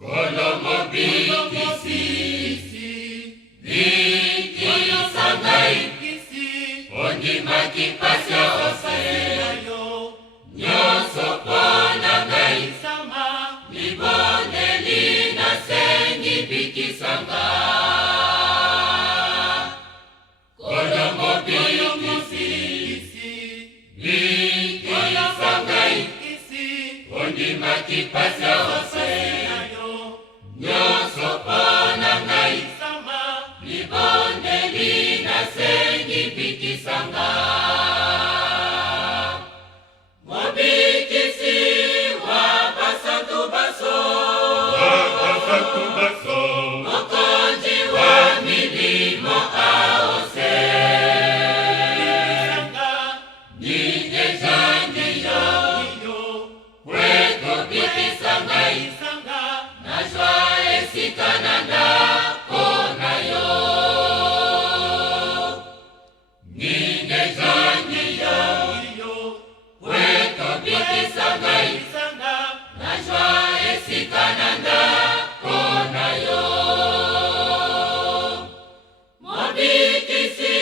Kolomo bikisi, biki sangai, ondi maki pasya ose, nyoso pona ngai, libone lina sengi biki sanga. Kolomo bikisi, biki sangai, ondi maki pasya ose, nyoso pona ngai, libonde lina sengi biki sanga. Mobikisi wabasatu baso, mokonji wa milimo aose, nige jangi yo, kweko biki sangai, najwa esikananda kona yo. Nige jangi yo, kweko biki sangai, najwa esikananda kona yo. Mobikisi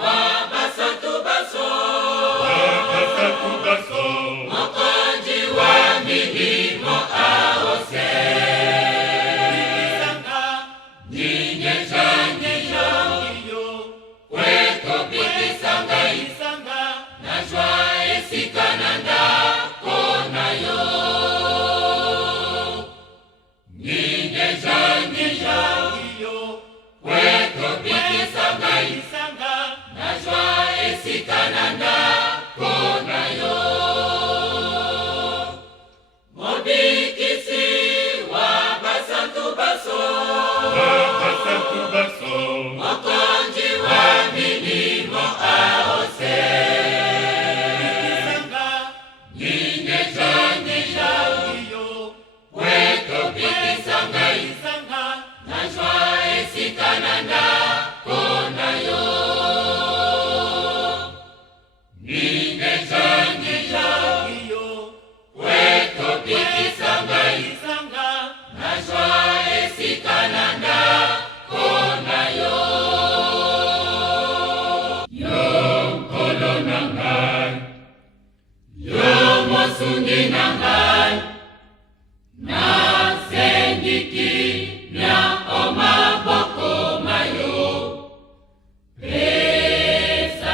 wabasatu baso, mokonji wa milimo aose, ninye jangi yo, kweko biki sangai, najwa esikananda kona yo. Ninye jangi yo, kweko biki sangai, najwa esikananda kona yo. Mobikisi wabasatu baso, mokonji wa milimo aose, ninye jangi yo, kweko biki sangai, najwa esikananda kona yo. Ninye jangi yo, kweko biki sangai, najwa esikananda kona yo. Yo kolo nangai, yo mosungi nangai, na sengiki nya omaboko mayo,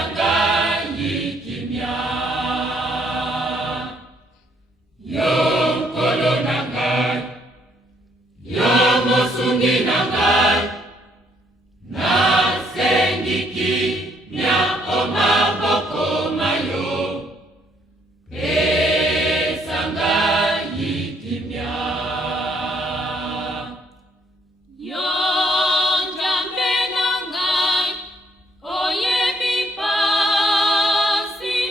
pesangai kimya. Yo kolo nangai, yo mosungi nangai, na sengiki nya omaboko mayo, pesangai kimya. Yo jambe nangai, oye bipasi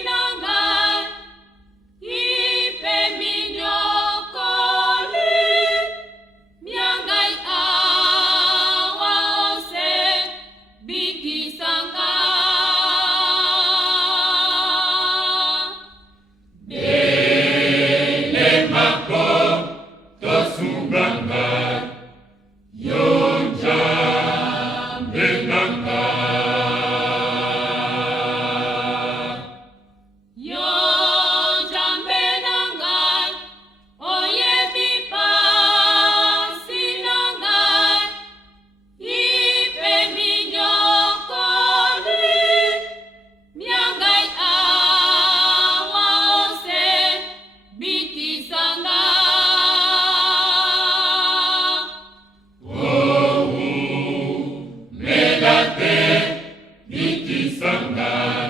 nangai, ipe minyokoli, miangai awa ose, biki sanga. Bele mako tosungangai, yo jambe nangai. Yo jambe nangai, oye bipasi nangai, ipe minyokoli, miangai awa ose, biki sanga. Melate biki sangai,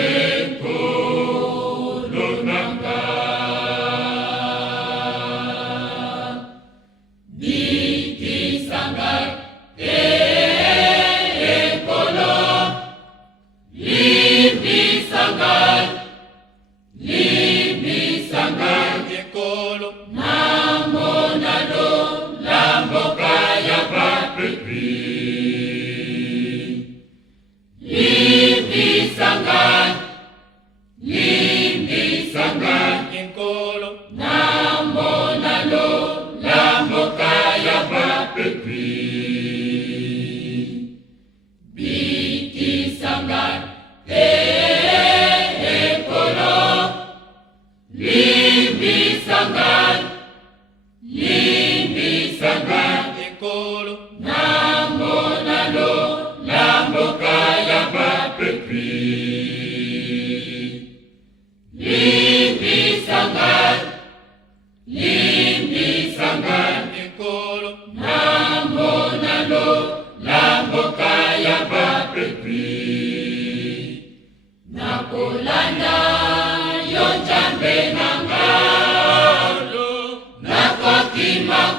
ekolo nangai, biki sangai, ekolo, limbi sangai, ekolo, namonado, lambo kaya papepi. Limbi sangai, limbi sangai, ekolo, namonado, lambo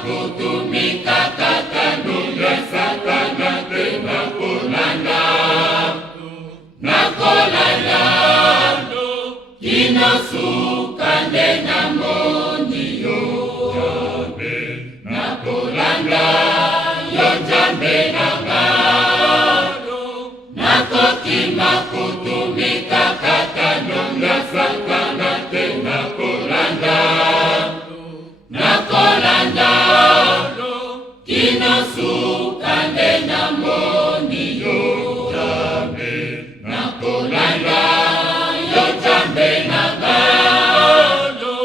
kutumika katanunga sakana tena kolanda nakolanda kinosukande na moniyo jambe nakolanda yo jambe nangado nakotima kutumika katanunga sakana tena kolanda nakolanda kinosukande na moniyo jambe nakolanda yo jambe nangado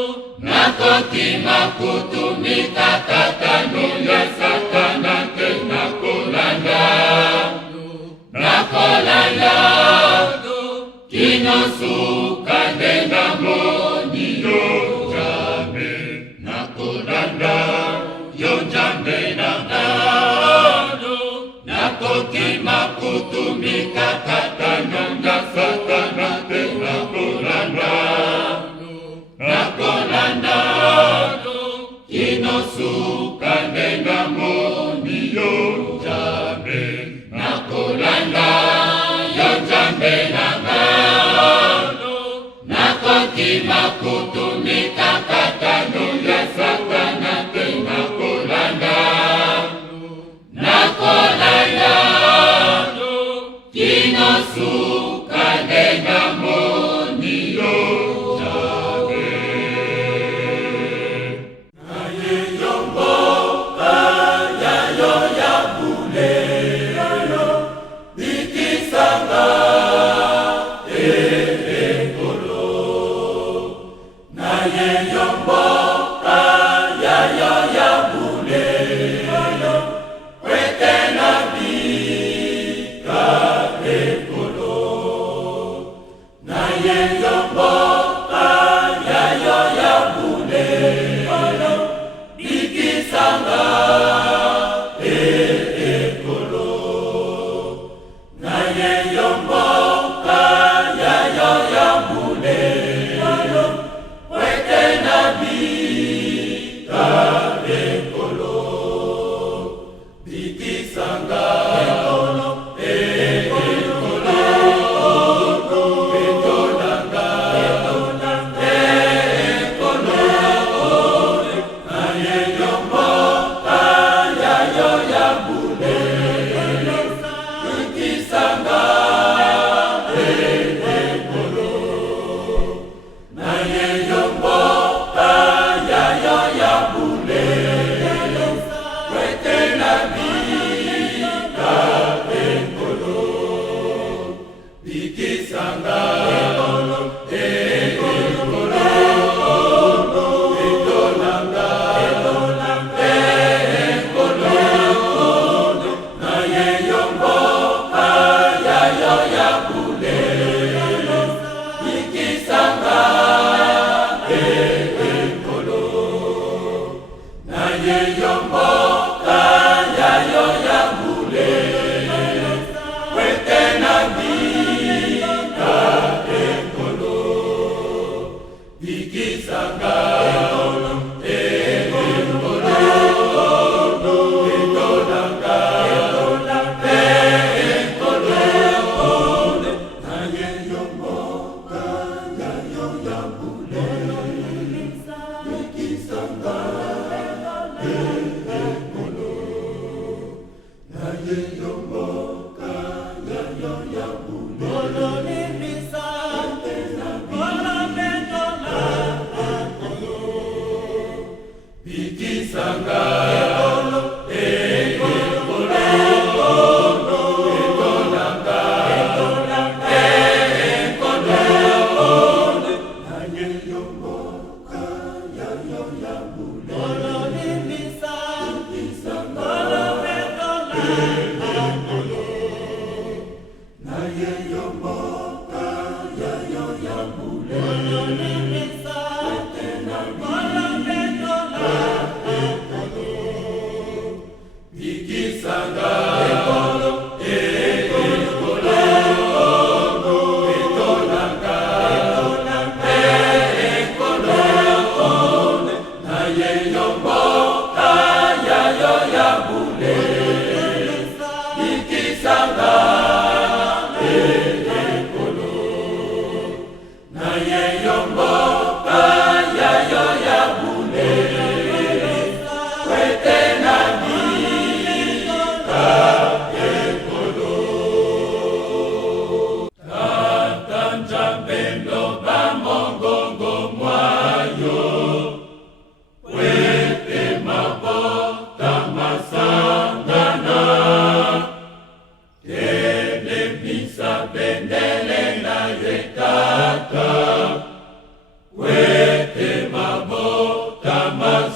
nakotima kutumika katanunga sakana tena kolanda nakolanda kinosukande na moniyo jambe nakolanda yo jambe nangado nakotima kutumika katanunga sakana tena kolanda nakolanda kinosukande na moniyo jambe nakolanda yo jambe nangado nakotima kutumika katanunga sakana tena kolanda nakolanda kinosukande na moniyo jambe naye yomboka yayo ya bule bikisanga ekolo naye yomboka yayo ya bule kwete na bika ekolo naye yomboka yayo ya bule bikisanga ekolo naye yomboka yayo ya bule kwete na bika ekolo bikisanga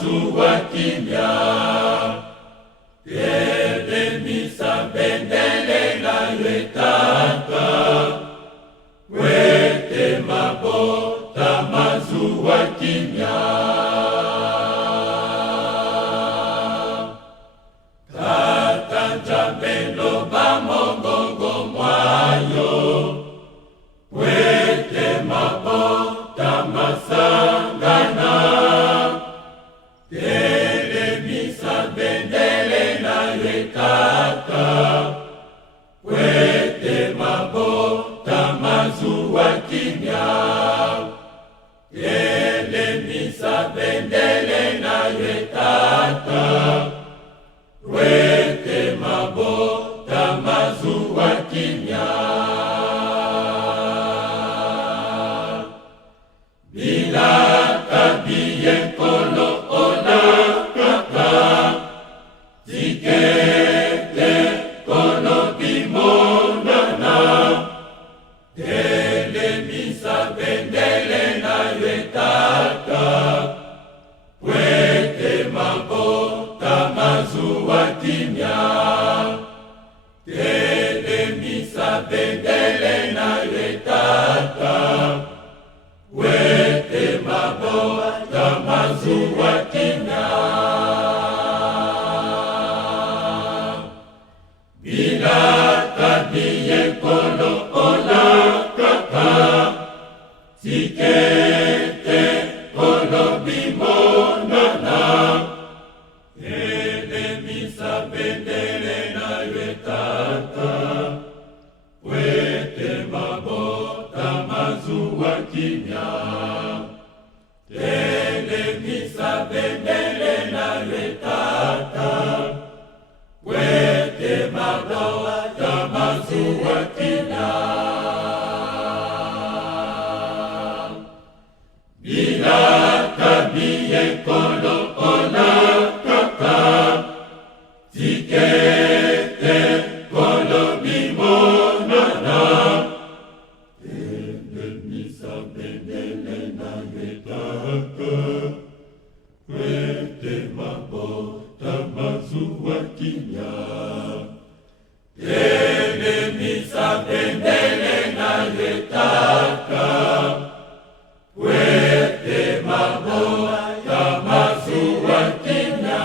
tamazua kimya, elemisa bendele nayo etaka, wete mabo tamazua kimya. Tata njambelo bamongongo mwayo, wete mabo tamasangana, telemisa bendele nayo etaka, wete mabo tamazua kimya, telemisa bendele nayo etaka, wete mabo tamazua kimya. Bila kabiye kolo ona kaka, zikete kolo bimonana, telemisa bendele nayo etaka, wete mabo tamazua kimya, telemisa bendele nayo etaka, wete mabo tamazua kimya. Bila kabiye kolo ona kaka, zikete kolo bimonana, elemisa bendele nayo etaka, wete mabo tamazua kimya, telemisa bendele nayo etaka, wete mabo tamazua kimya. Bila kabiye kolo ona kaka, zikete kolo bimonana, telemisa bendele nayo etaka, wete mabo tamazua kimya, telemisa bendele nayo etaka, wete mabo tamazua kimya.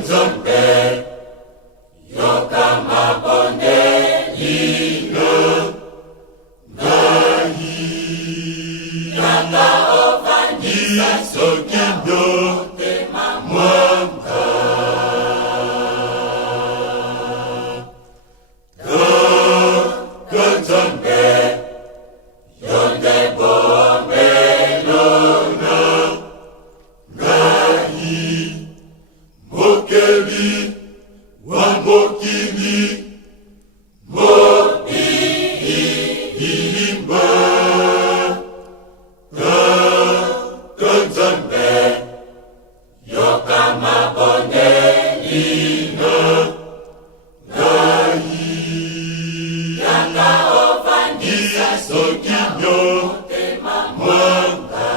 Nzambe yoka mabonde lino ngai yaka ovandisa soki motema mwanga Kaka Nzambe yonde bomelona ngai mokeli wa mokili mobilimba Kaka Nzambe yoka mabonde lino ngai yaka ovandisa soki motema mwanga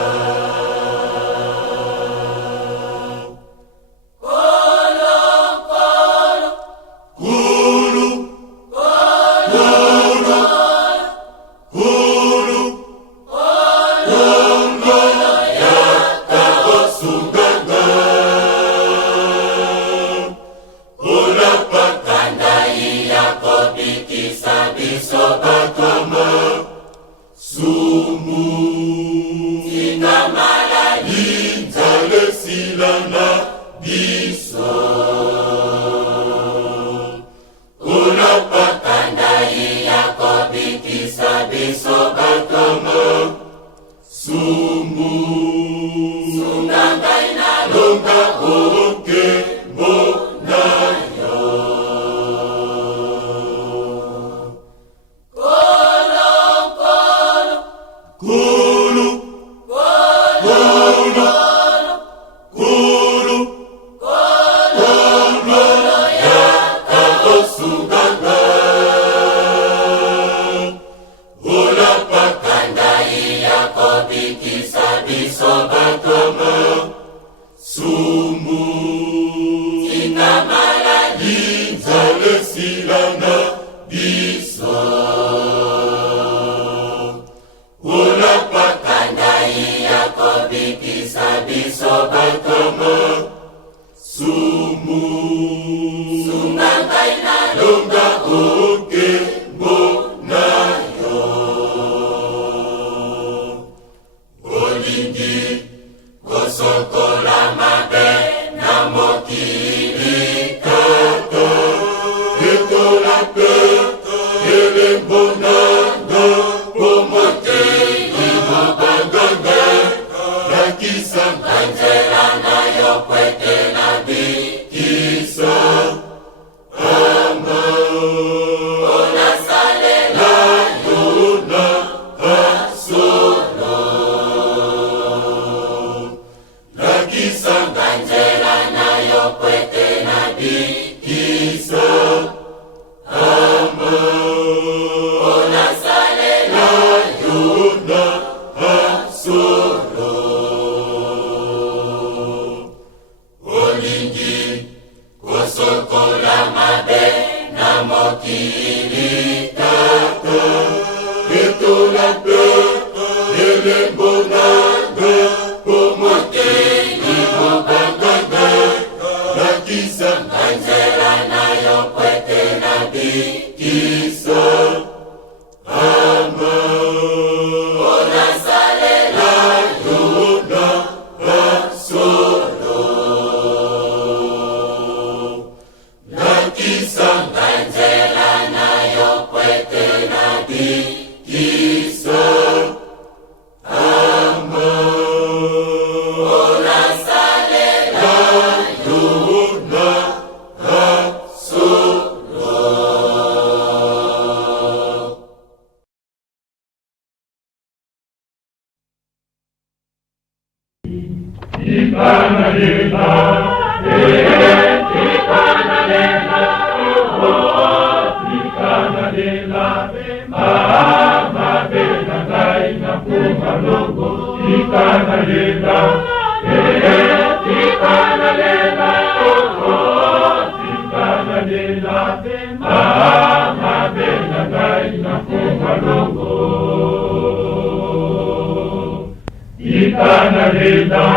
Ikana lila,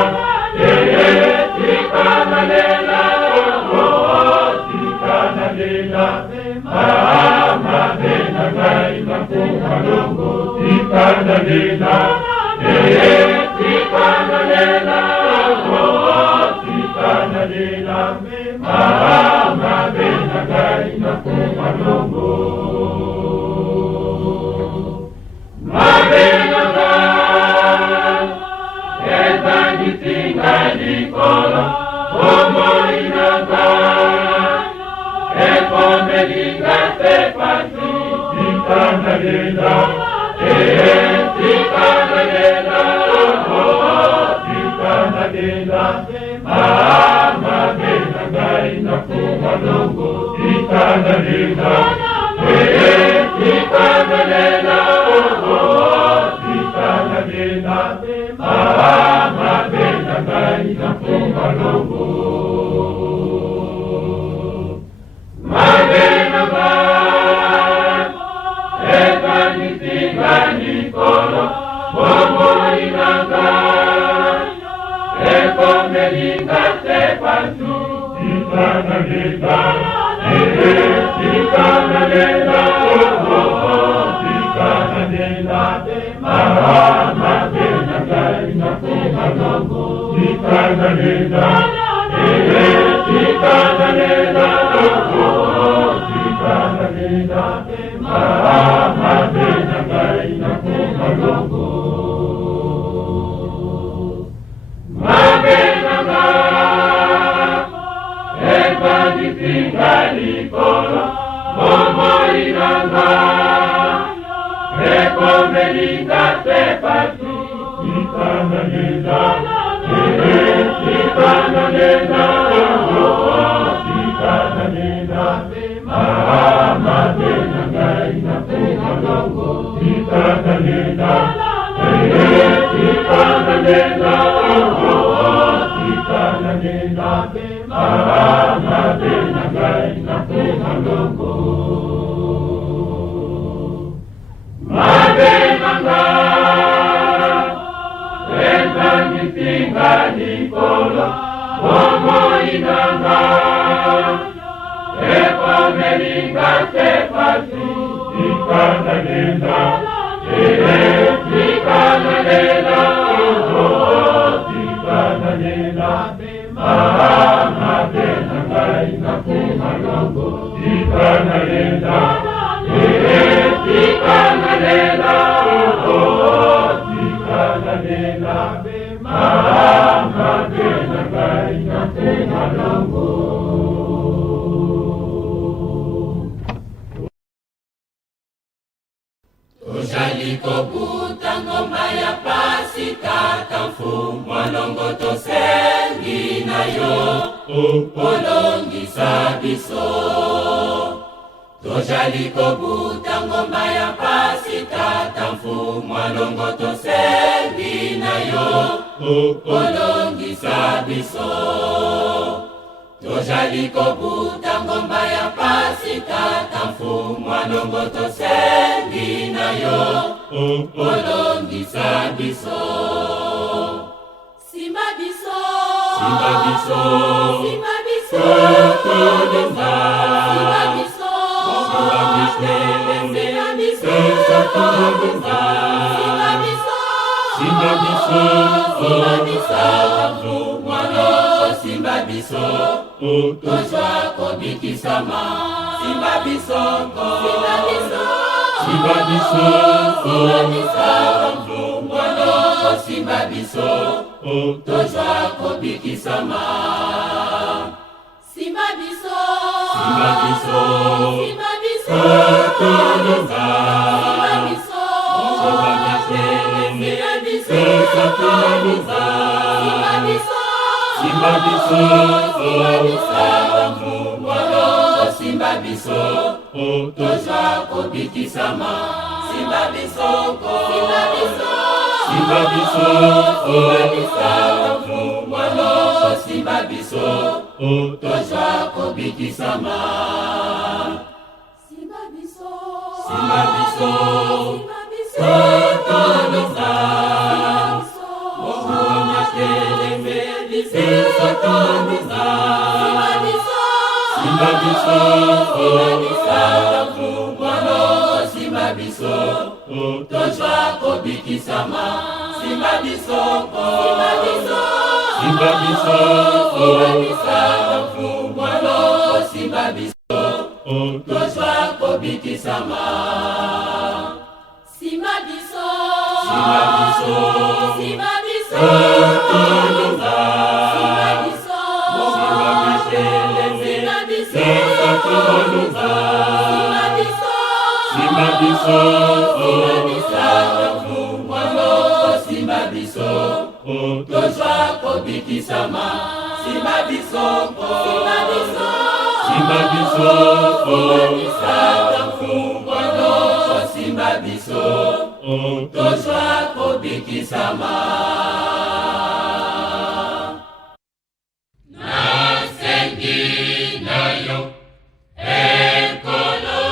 ikana lila, Sikalela, mama bena gai makuha longo. Sikalela, sikalela, oh, sikalela, mama bena gai makuha longo. Mabena gai, eza gitinga likolo, omo inagai, ekomelinga sepasi, sikalela, sikalela, oh, sikalela, mama bena gai makuha longo. Sikalela, sikalela, oh, sikalela, mama bena gai makuha longo. Mabena gai, eza gitinga likolo, omo inagai, ekomelinga sepasi, sikalela, sikalela, oh, sikalela, mama bena gai makuha longo. Sikalela, sikalela, oh, sikalela, mama bena gai makuha longo. Mabena gai, eza gitinga likolo, omo inagai, ekomelinga sepasi, sikalela, sikalela, oh, sikalela, mama bena gai makuha longo. Sikalela, sikalela, oh, sikalela, mama bena gai makuha longo. Mabena gai, eza gitinga likolo, omo inagai, ekomelinga sepasi, sikalela, sikalela, oh, sikalela, mama bena gai makuha longo. Sikalela, sikalela, oh, sikalela, mama bena gai makuha longo. Tojaliko buta ngoma ya Pasika, kamfumwa longo tosengi nayo, olongisa biso. Tojaliko buta ngoma ya Pasika, kamfumwa longo tosengi nayo, olongisa biso. Tojaliko buta ngoma ya Pasika, kamfumwa longo tosengi nayo, olongisa biso. Simba biso, simba biso, simba biso, tolonga. Simba biso, simba biso, simba biso, tolonga. Simba biso, simba biso, simba biso, kamfumwa longo. Simba biso, tozwa kobikisama. Simba biso, simba biso, simba biso, simba biso, kamfumwa longo. Simba biso, tozwa kobikisama. Simba biso, simba biso, simba biso, tolonga. Simba biso, simba biso, simba biso, tolonga. Simba biso, simba biso, simba biso, kamfumwa longo. Simba biso, tozwa kobikisama. Simba biso, simba biso, simba biso, simba biso, kamfumwa longo. Simba biso, tozwa kobikisama. Simba biso, simba biso, simba biso, tolonga. Simba biso, simba biso, Simba biso, mwana simba biso, tozwa kobikisama. Simba biso, simba biso, mwana simba biso, tozwa kobikisama. Simba biso, simba biso, simba biso, tolonga. Simba biso, simba biso, simba biso, tolonga. Simba biso, mwana simba biso, tozwa kobikisama. Simba biso, simba biso, simba biso, mwana simba biso, tozwa kobikisama. Nasengi nayo ekolo,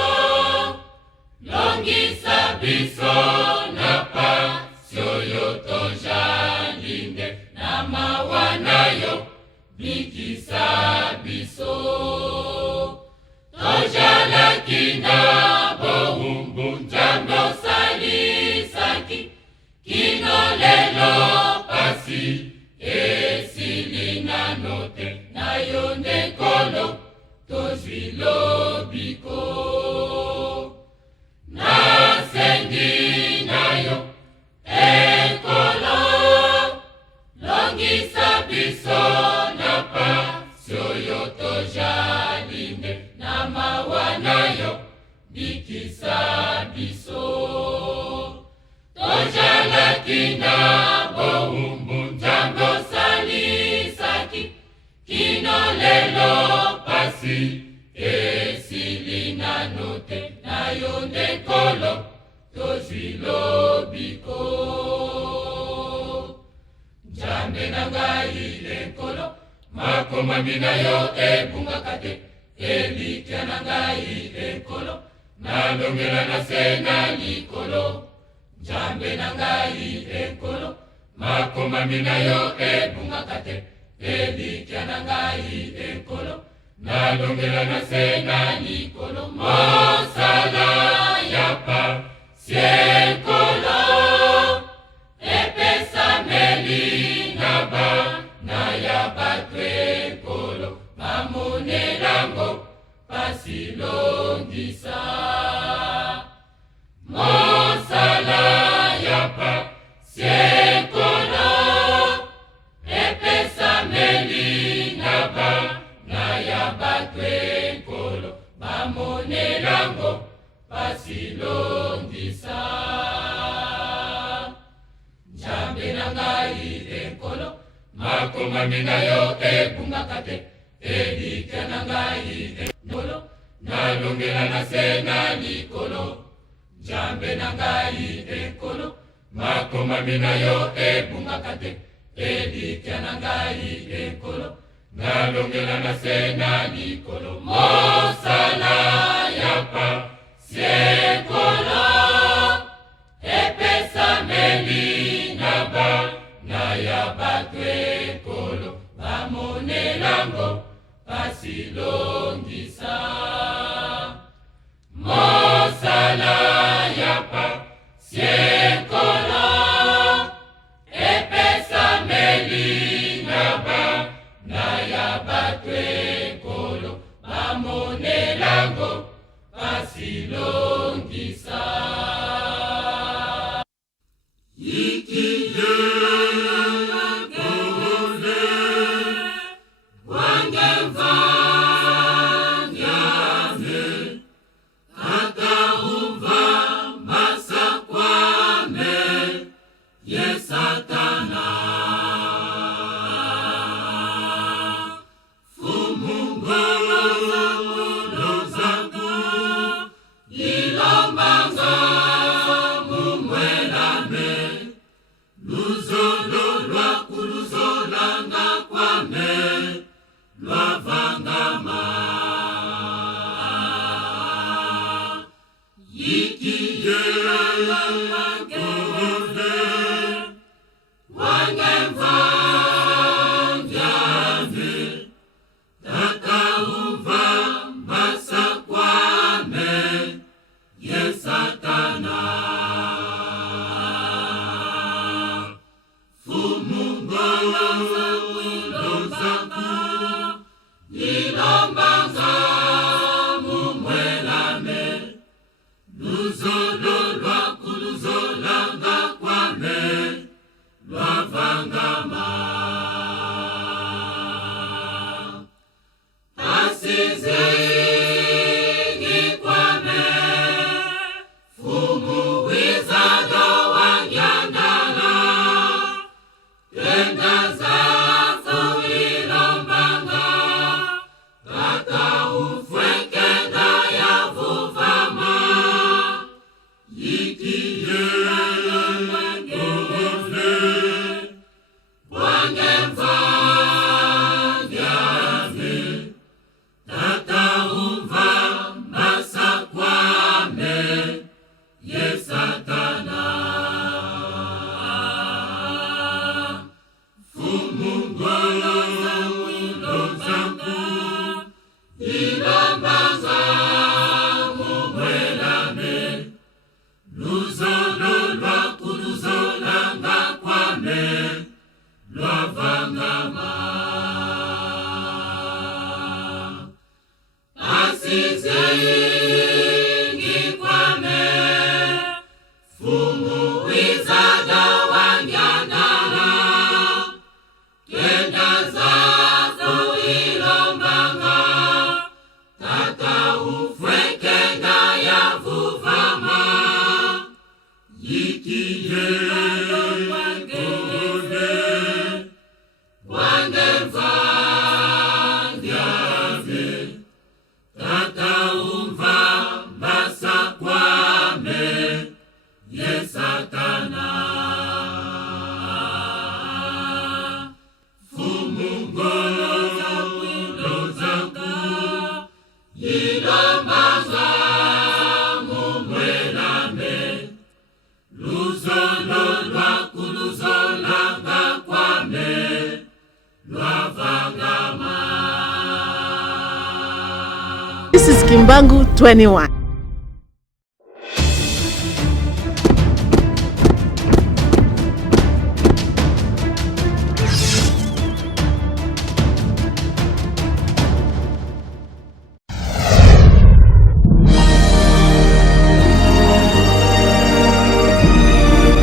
longisa biso na pasio yo tojalinde, na mawa nayo bikisa biso. Tojalaki na bohumbu njambo salisaki, kino lelo pasi esilina note, nayo ndekolo tozwilo biko. Nasengi nayo ekolo, longisa biso na pasio yo tojalinde, na mawa nayo bikisa biso. Tojalaki na bohumbu njambo salisaki, kino lelo pasi esilina note, nayo ndekolo tozwilo biko. Njambe na ngai ekolo, makomami na yo ebungaka te. Elikya na ngai ekolo, nalongela na se na likolo. Njambe na ngai ekolo, makomami na yo ebungaka te. Elikya na ngai ekolo, nalongela na se na likolo. Mosala ya pasi ekolo, epesameli na bana ya bato ekolo, bamonelango pasi longisa. Mosala ya pasi ekolo, epesameli na bana ya bato ekolo, bamonelango pasi longisa. Njambe na ngai ekolo, makomami na yo ebungaka te. Elikya na ngai ekolo, nalongela na se na likolo. Njambe na ngai ekolo, makomami na yo ebungaka te. Elikya na ngai ekolo, nalongela na se na likolo. Mosala ya pasi ekolo, epesameli na bana ya bato ekolo, bamonelango pasi longisa. Mosala ya pasi ekolo, epesameli na bana ya bato ekolo, bamonelango pasi longisa. Yeah. This is Kimbangu 21.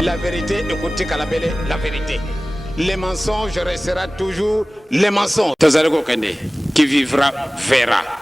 La vérité, écoutez Kalabele, la vérité. Les mensonges restera toujours les mensonges. Tazareko Kende, qui vivra verra.